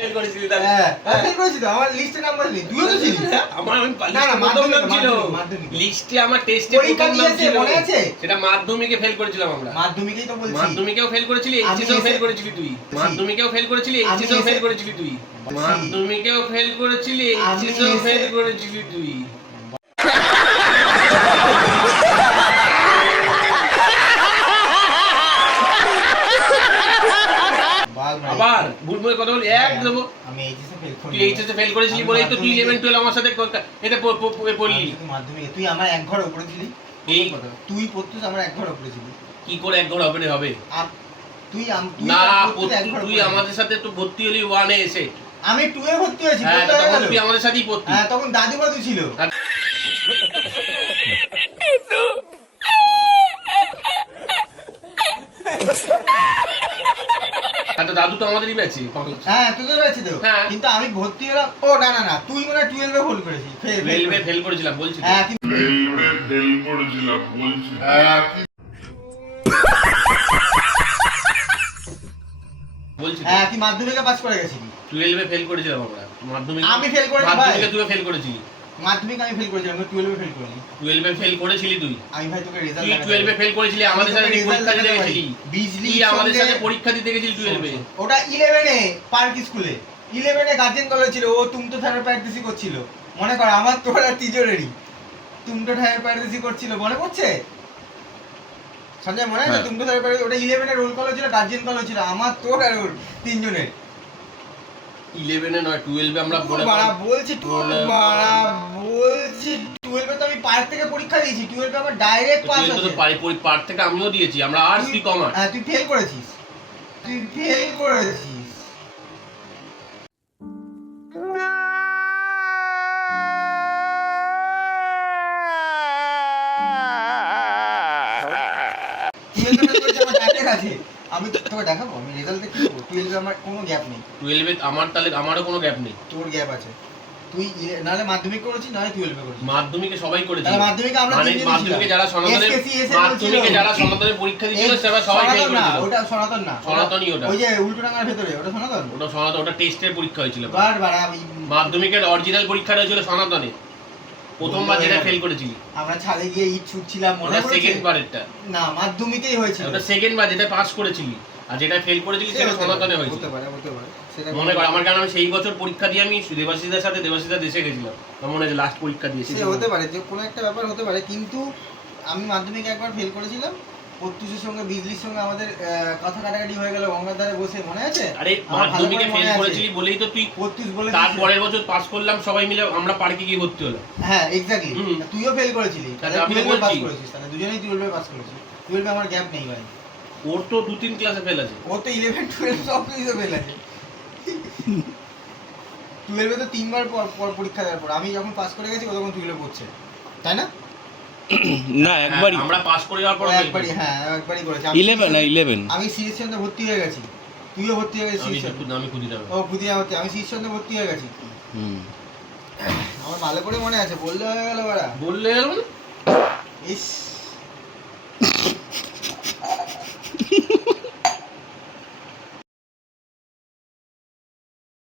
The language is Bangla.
ফেল করেছিলি তাহলে? হ্যাঁ ফেল করেছি তো, আমার লিস্টে নাম্বার নেই। তুইও তো ছিলি। আমার প্রথম নাম ছিল লিস্টে, আমার টেস্টে প্রথম নাম ছিল, মনে আছে? সেটা মাধ্যমিকে ফেল করেছিলাম আমরা। মাধ্যমিকেই তো বলছি। মাধ্যমিকেও ফেল করেছিলি, এইচএসেও ফেল করেছিলি তুই। মাধ্যমিকেও ফেল করেছিলি, এইচএসও ফেল করেছিলি তুই। মাধ্যমিকেও ফেল করেছিলি, এইচএসও ফেল করেছিলি তুই। আবার ভুল করে কথা বলি, এক দেবো। আমি এইচএসে ফেল করি। তুই এইচএসে ফেল করেছিলি বলেই তো তুই 11 12 আমার সাথে এটা পড়লি। মাধ্যমিকে তুই আমার এক ঘর উপরে ছিলি। এই তুই পড়তিস, আমার এক ঘর উপরে ছিলি। কি করে এক ঘর উপরে হবে? তুই না, তুই আমাদের সাথে তো ভর্তি হলি 1 এ এসে। আমি 2 এ ভর্তি হয়েছি। হ্যাঁ, তখন তুই আমাদের সাথেই পড়তি। হ্যাঁ, তখন দাদু বাদু ছিল। দাদু তো আমাদেরই ব্যাচে। হ্যাঁ, তোদের ব্যাচে তো। কিন্তু আমি ভর্তি হলাম। ও না না না, তুই মনে হয় 12 এ ফেল করেছিস। 12 এ ফেল করেছিলাম বলছিস? হ্যাঁ, 12 এ ফেল করেছিলাম বলছিস? হ্যাঁ বলছিস? হ্যাঁ, তুই মাধ্যমিকে পাস করে গেছিস। 12 এ ফেল করেছিলাম আমরা। মাধ্যমিকে আমি ফেল করেছি। মাধ্যমিকে তুই ফেল করেছিস। মাধ্যমিকে আমি ফেল করেছিলাম, আমি 12 এ ফেল করিনি। 12 এ ফেল করেছিলি তুই? আমি ভাই তোকে রেজাল্ট তুই 12 এ ফেল করেছিলি, আমাদের সাথে পরীক্ষা দিতে গেছিলি। বিজলি আমাদের সাথে পরীক্ষা দিতে গেছিলি 12 এ। ওটা 11 এ পার্ক স্কুলে। 11 এ গার্জিয়ান কলেজ ছিল, ও তুমতো থানার প্র্যাকটিসই করছিল। মনে কর, আমার তোর আর তিজোরেরই তুমতো থানার প্র্যাকটিসই করছিল, মনে পড়ছে? সঞ্জয় মনে আছে? তুমতো থানার প্র্যাকটিস ওটা 11 এর রোল কল ছিল, গার্জিয়ান কলেজ ছিল, আমার তোর আর ওর তিনজনের। 11 এ নয়, 12 এ আমরা পড়ে বলছি। 12 এ তো আমি পার্ক থেকে পরীক্ষা দিয়েছি। 12 এ আমার ডাইরেক্ট পাস হয়েছে। তুই তো পার্ক থেকে আমিও দিয়েছি, আমরা আর্টস তুই কমার্স। হ্যাঁ, তুই ফেল করেছিস। তুই ফেল করেছিস। আমি তোকে দেখাবো, আমি রেজাল্ট দেখি। 12 এ আমার কোনো গ্যাপ নেই। 12 এ আমার তাহলে আমারও কোনো গ্যাপ নেই। তোর গ্যাপ আছে। তুই নালে মাধ্যমিক করেছিস, নালে 12 এ করেছিস। মাধ্যমিকে সবাই করেছে। তাহলে মাধ্যমিকে আমরা মাধ্যমিকে যারা সনাতনের পরীক্ষা দিয়েছিল সেটা সবাই ফেল করেছিল। ওটা সনাতন না, সনাতনই ওটা। ওই যে উল্টোডাঙ্গার ভিতরে, ওটা সনাতন। ওটা সনাতন, ওটা টেস্টের পরীক্ষা হয়েছিল। বারবার আমি মাধ্যমিকের অরিজিনাল পরীক্ষাটা হয়েছিল সনাতনে। প্রথমবার যেটা ফেল করেছিলি, আমরা ছাদে গিয়ে ইট ছুটছিলাম, মনে আছে? সেকেন্ড বারেরটা না, মাধ্যমিকেই হয়েছিল। ওটা সেকেন্ড বার যেটা পাস করেছিলি, আর যেটা ফেল করেছিলি সেটা সনাতনে হয়েছিল। হতে পারে সেটা মনে কর। আমার কারণ আমি সেই বছর পরীক্ষা দিয়ে আমি দেবাশিসদের সাথে দেবাশিসদা দেশে গেছিলাম, আমার মনে আছে লাস্ট পরীক্ষা দিয়েছি। সে হতে পারে, যে কোনো একটা ব্যাপার হতে পারে। কিন্তু আমি মাধ্যমিকে একবার ফেল করেছিলাম, প্রত্যুষের সঙ্গে বিজলির সঙ্গে আমাদের কথা কাটাকাটি হয়ে গেল গঙ্গার ধারে বসে, মনে আছে? আরে মাধ্যমিকে ফেল করেছিলি বলেই তো তুই প্রত্যুষ বলে, তার পরের বছর পাস করলাম সবাই মিলে, আমরা পার্কে গিয়ে ভর্তি হলাম। হ্যাঁ এক্স্যাক্টলি, তুইও ফেল করেছিলি, তাহলে আমিও পাস করেছিস, তাহলে দুজনেই 12 এ পাস করেছিস। 12 এ আমার গ্যাপ নেই ভাই। ওর তো 2-3 ক্লাসে ফেল আছে। ও তো 11 12 সব ক্লাসে ফেল আছে। 12 এ তো 3 বার পর পরীক্ষা দেওয়ার পর, আমি যখন পাস করে গেছি ও তখন 12 এ পড়ছে, তাই না? না, একবারই আমরা পাস করে যাওয়ার পর একবারই। হ্যাঁ, একবারই করেছি। 11 আমি সিরিজচন্দ্রে ভর্তি হয়ে গেছি, তুইও ভর্তি হয়ে গেছিস। আমি খুদিরাম। ও খুদিরাম ভর্তি, আমি সিরিজচন্দ্রে ভর্তি হয়ে গেছি। আমার ভালো করে মনে আছে, বললে হয়ে গেল বাড়া। বললে ইস